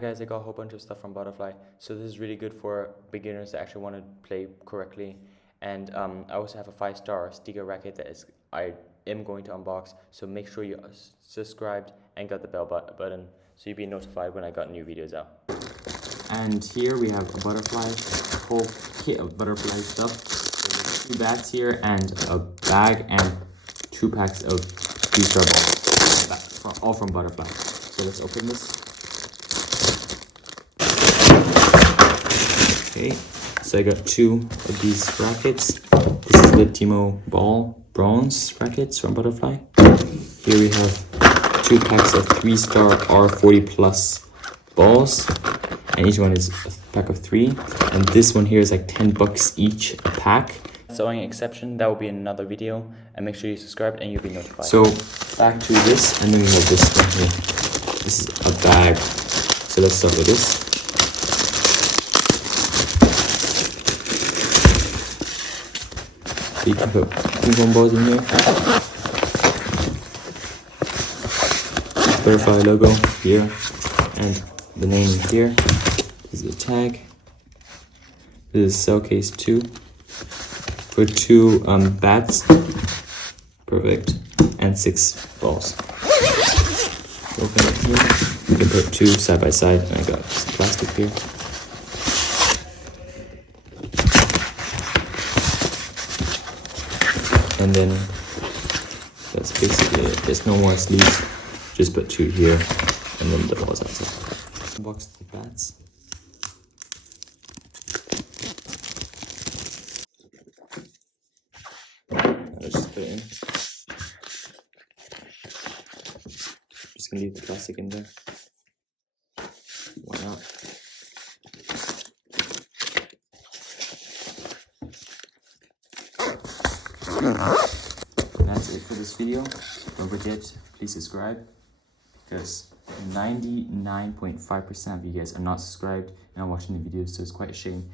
Guys, I got a whole bunch of stuff from Butterfly, so this is really good for beginners that actually want to play correctly. And I also have a 5-star sticker racket that I am going to unbox, so make sure you subscribed and got the bell button so you'll be notified when I got new videos out. And here we have a butterfly, a whole kit of butterfly stuff. There's 2 bats here and a bag and 2 packs of 3-star bats, all from Butterfly. So let's open this. Okay, so I got 2 of these rackets. This is the Timo Boll bronze rackets from Butterfly. Here we have 2 packs of 3-star R40 plus balls, and each one is a pack of 3. And this one here is like $10 each a pack. Sewing exception, that will be in another video. And make sure you subscribe and you'll be notified. So back to this, and then we have this one here. This is a bag. So let's start with this. You can put ping pong balls in here. Butterfly logo here, and the name here. This is a tag. This is cell case 2 for 2 bats. Perfect. And 6 balls. Open it here. You can put 2 side by side, and I got some plastic here. And then that's basically it. There's no more sleeves. Just put 2 here, and then the balls outside. Unbox the bats. Let's just put it in. Just gonna leave the plastic in there. Why not? And that's it for this video. Don't forget, please subscribe, because 99.5% of you guys are not subscribed and are watching the videos, so it's quite a shame.